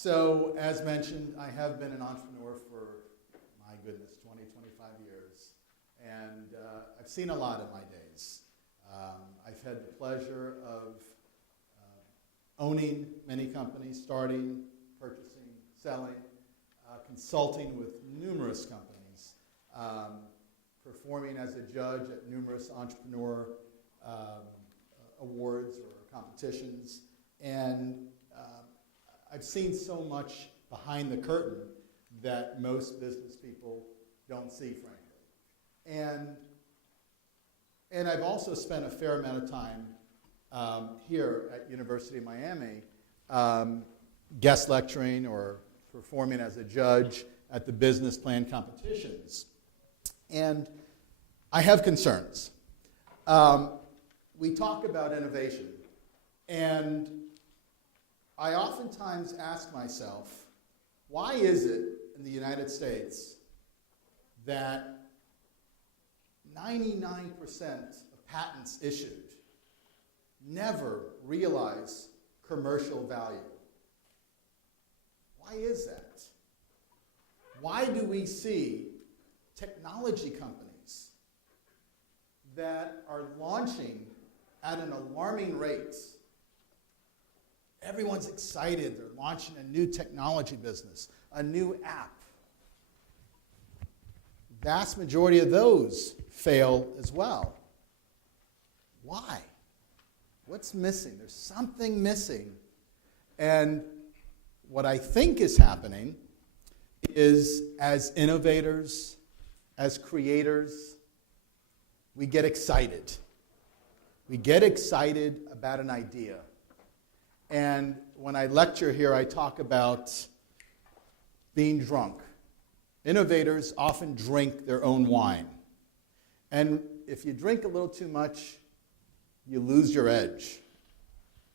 So, as mentioned, I have been an entrepreneur for, my goodness, 20, 25 years. And I've seen a lot in my days. I've had the pleasure of owning many companies, starting, purchasing, selling, consulting with numerous companies, performing as a judge at numerous entrepreneur awards or competitions. And I've seen so much behind the curtain that most business people don't see, frankly. And I've also spent a fair amount of time here at University of Miami guest lecturing or performing as a judge at the business plan competitions. And I have concerns. We talk about innovation, and I oftentimes ask myself, why is it in the United States that 99% of patents issued never realize commercial value? Why is that? Why do we see technology companies that are launching at an alarming rate? Everyone's excited. They're launching a new technology business, a new app. Vast majority of those fail as well. Why? What's missing? There's something missing. And what I think is happening is, as innovators, as creators, we get excited. We get excited about an idea. And when I lecture here, I talk about being drunk. Innovators often drink their own wine. And if you drink a little too much, you lose your edge.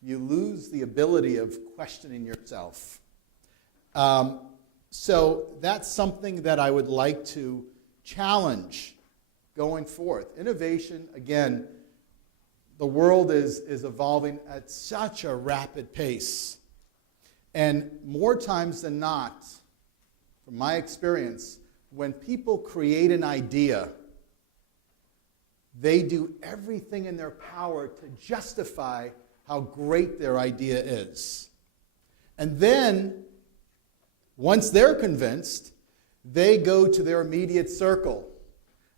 You lose the ability of questioning yourself. So that's something that I would like to challenge going forth. Innovation, again, the world is evolving at such a rapid pace. And more times than not, from my experience, when people create an idea, they do everything in their power to justify how great their idea is. And then, once they're convinced, they go to their immediate circle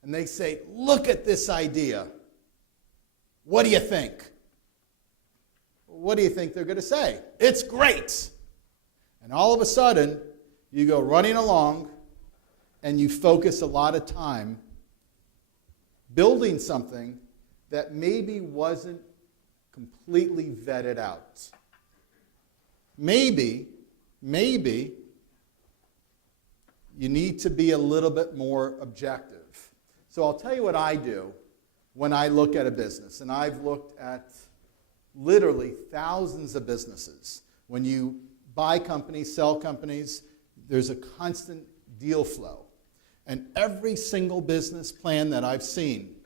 and they say, look at this idea. What do you think? What do you think they're going to say? It's great. And all of a sudden, you go running along and you focus a lot of time building something that maybe wasn't completely vetted out. Maybe you need to be a little bit more objective. So I'll tell you what I do when I look at a business, and I've looked at literally thousands of businesses. When you buy companies, sell companies, there's a constant deal flow. And every single business plan that I've seen,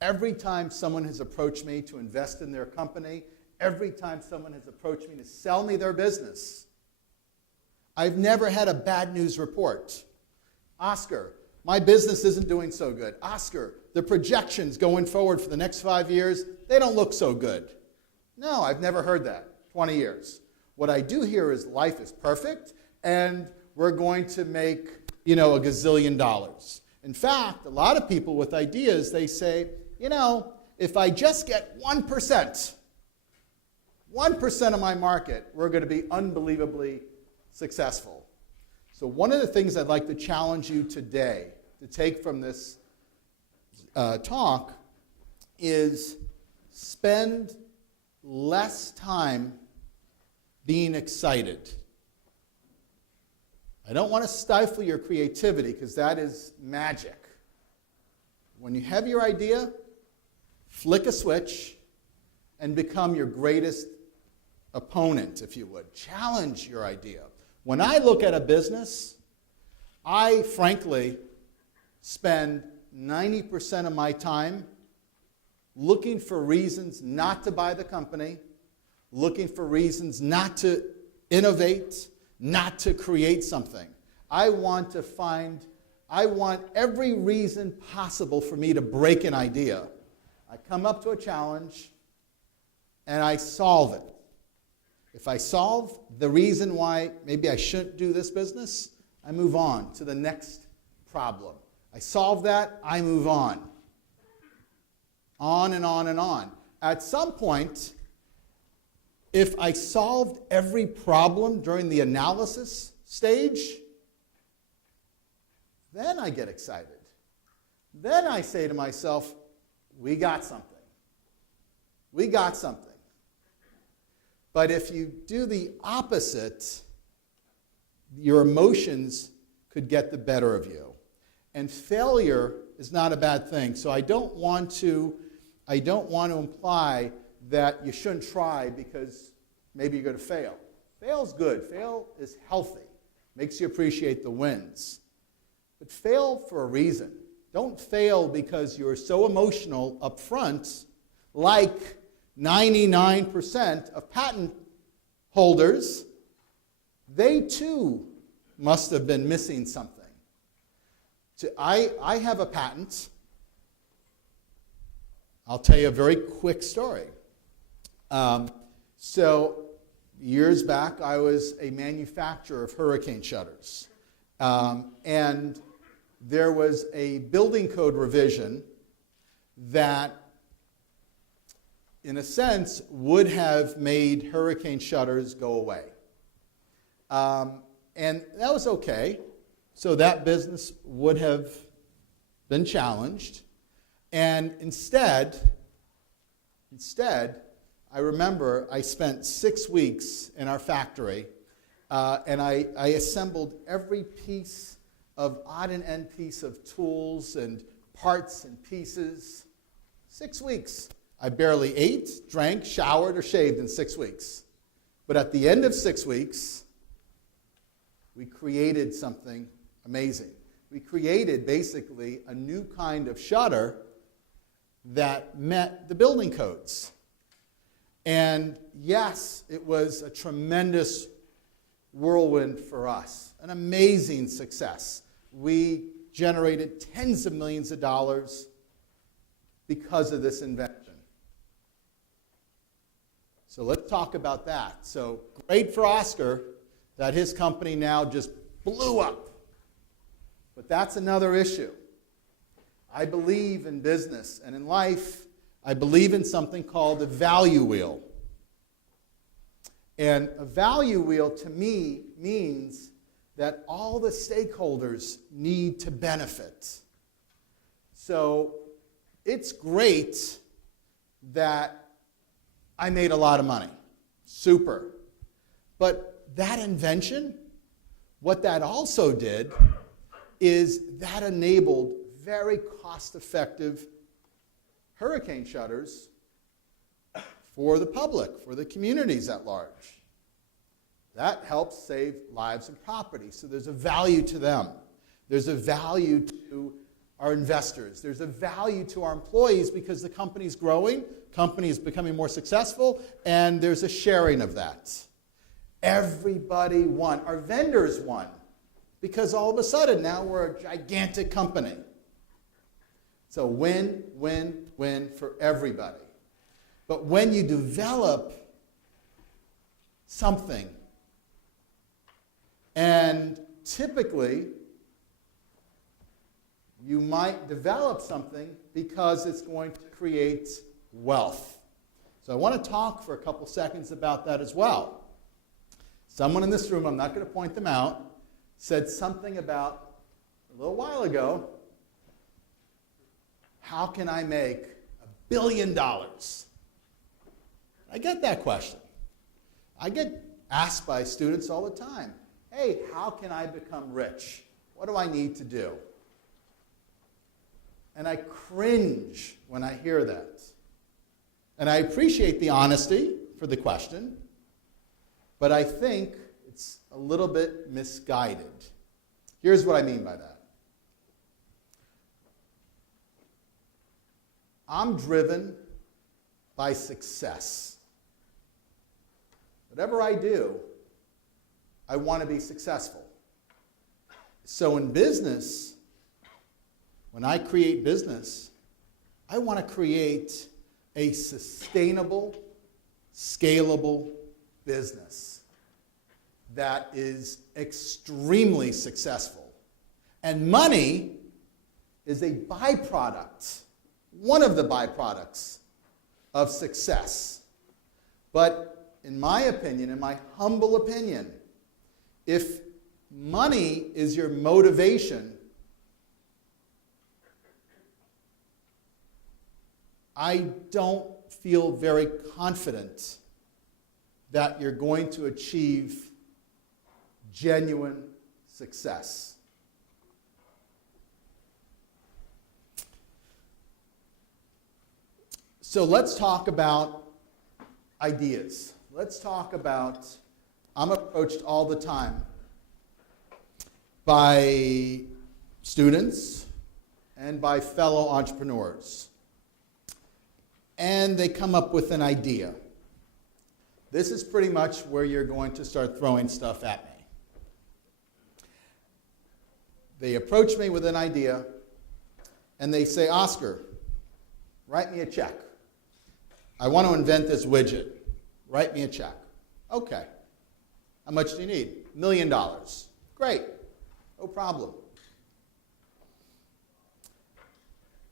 every time someone has approached me to invest in their company, every time someone has approached me to sell me their business, I've never had a bad news report. Oscar, my business isn't doing so good. Oscar, the projections going forward for the next 5 years, they don't look so good. No, I've never heard that. 20 years. What I do hear is life is perfect, and we're going to make, a gazillion dollars. In fact, a lot of people with ideas, they say, if I just get 1% of my market, we're going to be unbelievably successful. So one of the things I'd like to challenge you today to take from this talk is spend less time being excited. I don't want to stifle your creativity because that is magic. When you have your idea, flick a switch and become your greatest opponent, if you would. Challenge your idea. When I look at a business, I frankly spend 90% of my time looking for reasons not to buy the company, looking for reasons not to innovate, not to create something. I want every reason possible for me to break an idea. I come up to a challenge and I solve it. If I solve the reason why maybe I shouldn't do this business, I move on to the next problem. I solve that, I move on. On and on and on. At some point, if I solved every problem during the analysis stage, then I get excited. Then I say to myself, we got something. We got something. But if you do the opposite, your emotions could get the better of you. And failure is not a bad thing. So I don't want to imply that you shouldn't try because maybe you're going to fail. Fail's good. Fail is healthy. Makes you appreciate the wins. But fail for a reason. Don't fail because you're so emotional up front, like 99% of patent holders. They too must have been missing something. I have a patent. I'll tell you a very quick story. So years back, I was a manufacturer of hurricane shutters. And there was a building code revision that, in a sense, would have made hurricane shutters go away. And that was okay. So that business would have been challenged. And instead, I remember I spent 6 weeks in our factory, and I assembled every piece of odd and end piece of tools and parts and pieces. 6 weeks. I barely ate, drank, showered, or shaved in 6 weeks. But at the end of 6 weeks, we created something amazing. We created basically a new kind of shutter that met the building codes. And yes, it was a tremendous whirlwind for us, an amazing success. We generated tens of millions of dollars because of this invention. So let's talk about that. So great for Oscar that his company now just blew up. But that's another issue. I believe in business and in life, I believe in something called a value wheel. And a value wheel to me means that all the stakeholders need to benefit. So it's great that I made a lot of money. Super. But that invention, what that also did is that enabled very cost-effective hurricane shutters for the public, for the communities at large. That helps save lives and property. So there's a value to them. There's a value to our investors. There's a value to our employees because the company's growing, company is becoming more successful, and there's a sharing of that. Everybody won. Our vendors won because all of a sudden now we're a gigantic company. So win, win, win for everybody. But when you develop something, and typically you might develop something because it's going to create wealth. So I want to talk for a couple seconds about that as well. Someone in this room, I'm not going to point them out, said something about, a little while ago, how can I make $1 billion? I get that question. I get asked by students all the time, hey, how can I become rich? What do I need to do? And I cringe when I hear that. And I appreciate the honesty for the question, but I think it's a little bit misguided. Here's what I mean by that. I'm driven by success. Whatever I do, I want to be successful. So in business, when I create business, I want to create a sustainable, scalable business that is extremely successful. And money is a byproduct, one of the byproducts of success. But in my opinion, in my humble opinion, if money is your motivation, I don't feel very confident that you're going to achieve genuine success. So let's talk about ideas. Let's talk about, I'm approached all the time by students and by fellow entrepreneurs. And they come up with an idea. This is pretty much where you're going to start throwing stuff at me. They approach me with an idea, and they say, Oscar, write me a check. I want to invent this widget. Write me a check. Okay. How much do you need? $1 million. Great. No problem.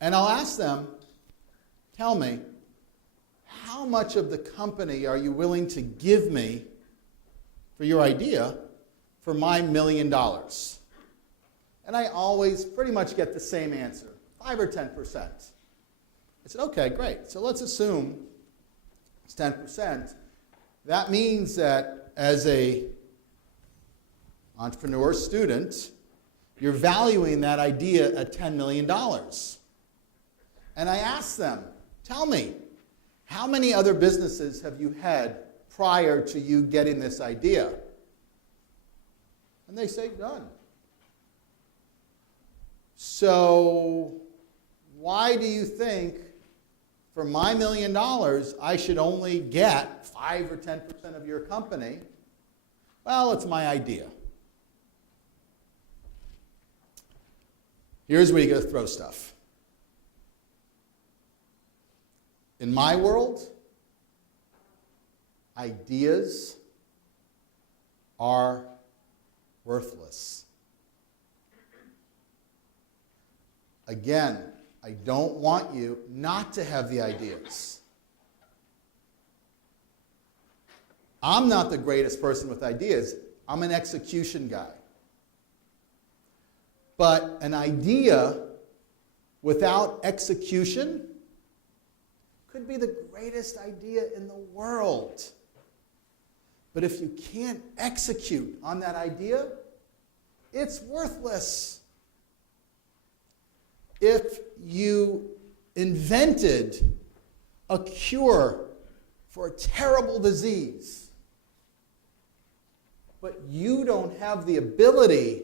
And I'll ask them, tell me, how much of the company are you willing to give me for your idea for my $1 million? And I always pretty much get the same answer, 5 or 10%. I said, okay, great. So let's assume it's 10%. That means that as a entrepreneur student, you're valuing that idea at $10 million. And I asked them, tell me, how many other businesses have you had prior to you getting this idea? And they say, none. So why do you think for my $1 million I should only get 5 or 10% of your company? Well, it's my idea. Here's where you go throw stuff. In my world, ideas are worthless. Again, I don't want you not to have the ideas. I'm not the greatest person with ideas. I'm an execution guy. But an idea without execution could be the greatest idea in the world. But if you can't execute on that idea, it's worthless. If you invented a cure for a terrible disease, but you don't have the ability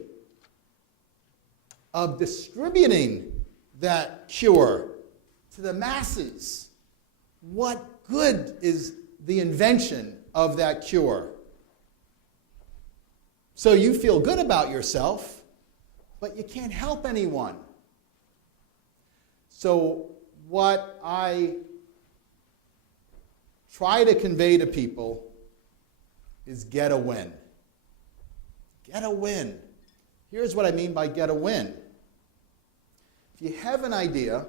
of distributing that cure to the masses, what good is the invention of that cure? So you feel good about yourself, but you can't help anyone. So what I try to convey to people is get a win. Get a win. Here's what I mean by get a win. If you have an idea,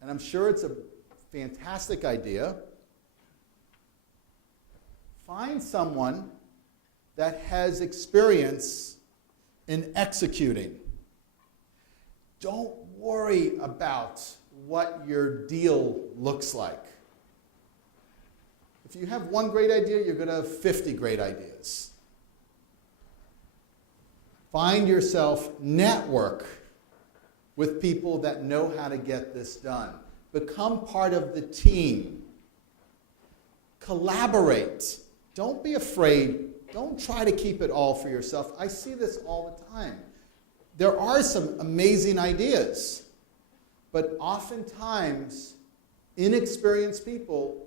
and I'm sure it's a fantastic idea, find someone that has experience in executing. Don't worry about what your deal looks like. If you have one great idea, you're going to have 50 great ideas. Find yourself, network with people that know how to get this done. Become part of the team. Collaborate. Don't be afraid. Don't try to keep it all for yourself. I see this all the time. There are some amazing ideas, but oftentimes inexperienced people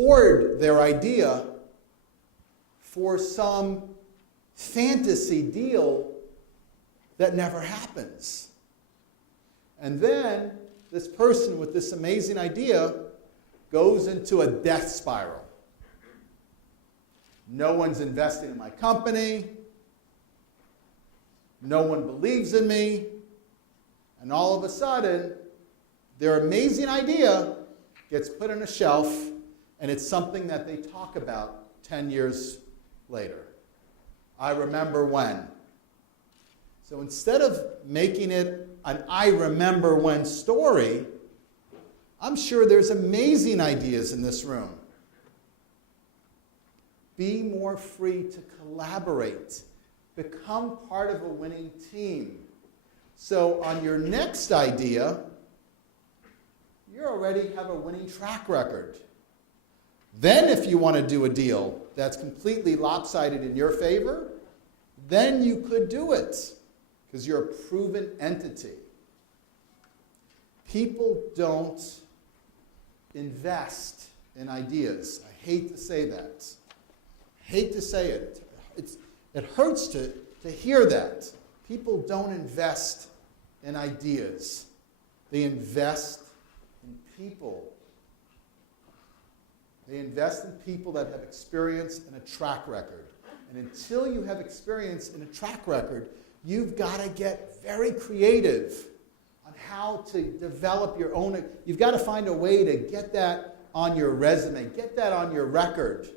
hoard their idea for some fantasy deal that never happens. And then this person with this amazing idea goes into a death spiral. No one's investing in my company. No one believes in me. And all of a sudden, their amazing idea gets put on a shelf, and it's something that they talk about 10 years later. I remember when. So instead of making it an I remember when story, I'm sure there's amazing ideas in this room. Be more free to collaborate. Become part of a winning team. So on your next idea, you already have a winning track record. Then if you want to do a deal that's completely lopsided in your favor, then you could do it because you're a proven entity. People don't invest in ideas. I hate to say that. I hate to say it. It hurts to hear that. People don't invest in ideas. They invest in people. They invest in people that have experience and a track record. And until you have experience and a track record, you've got to get very creative on how to develop your own. You've got to find a way to get that on your resume, get that on your record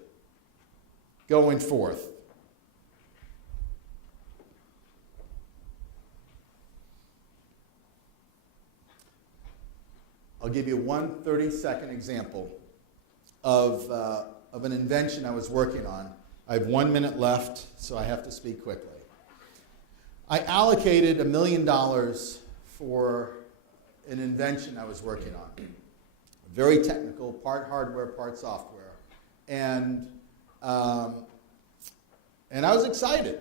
going forth. I'll give you one 30-second example of an invention I was working on. I have 1 minute left, so I have to speak quickly. I allocated $1 million for an invention I was working on. Very technical, part hardware, part software. And I was excited.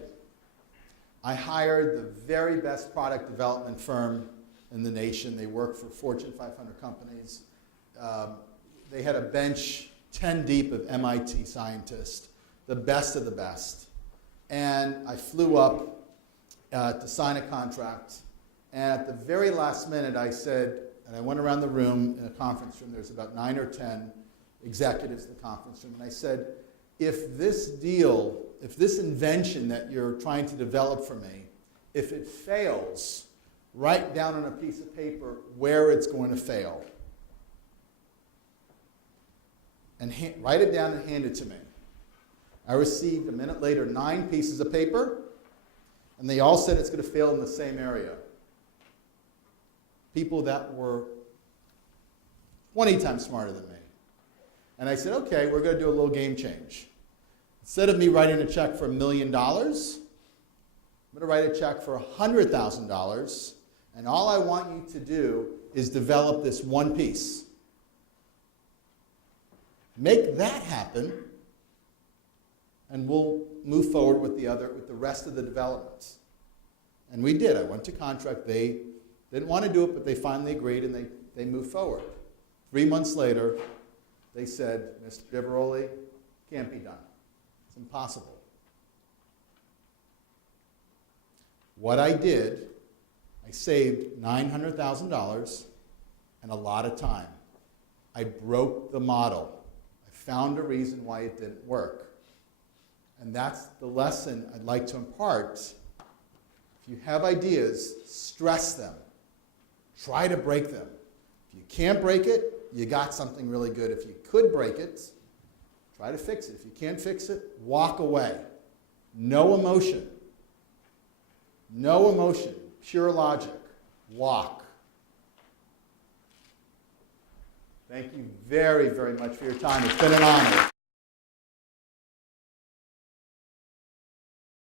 I hired the very best product development firm in the nation. They work for Fortune 500 companies. They had a bench 10 deep of MIT scientists, the best of the best. And I flew up to sign a contract. And at the very last minute, I said, and I went around the room in a conference room, there's about 9 or 10 executives in the conference room, and I said, if this deal, if this invention that you're trying to develop for me, if it fails, write down on a piece of paper where it's going to fail. And write it down and hand it to me. I received, a minute later, 9 pieces of paper, and they all said it's going to fail in the same area. People that were 20 times smarter than me. And I said, okay, we're going to do a little game change. Instead of me writing a check for $1 million, I'm going to write a check for $100,000, and all I want you to do is develop this one piece. Make that happen, and we'll move forward with the rest of the developments. And we did. I went to contract. They didn't want to do it, but they finally agreed, and they moved forward. 3 months later, they said, Mr. DiVeroli, can't be done. It's impossible. What I did, I saved $900,000 and a lot of time. I broke the model. I found a reason why it didn't work. And that's the lesson I'd like to impart. If you have ideas, stress them. Try to break them. If you can't break it, you got something really good. If you could break it, try to fix it. If you can't fix it, walk away. No emotion. No emotion. Pure logic. Walk. Thank you very, very much for your time. It's been an honor.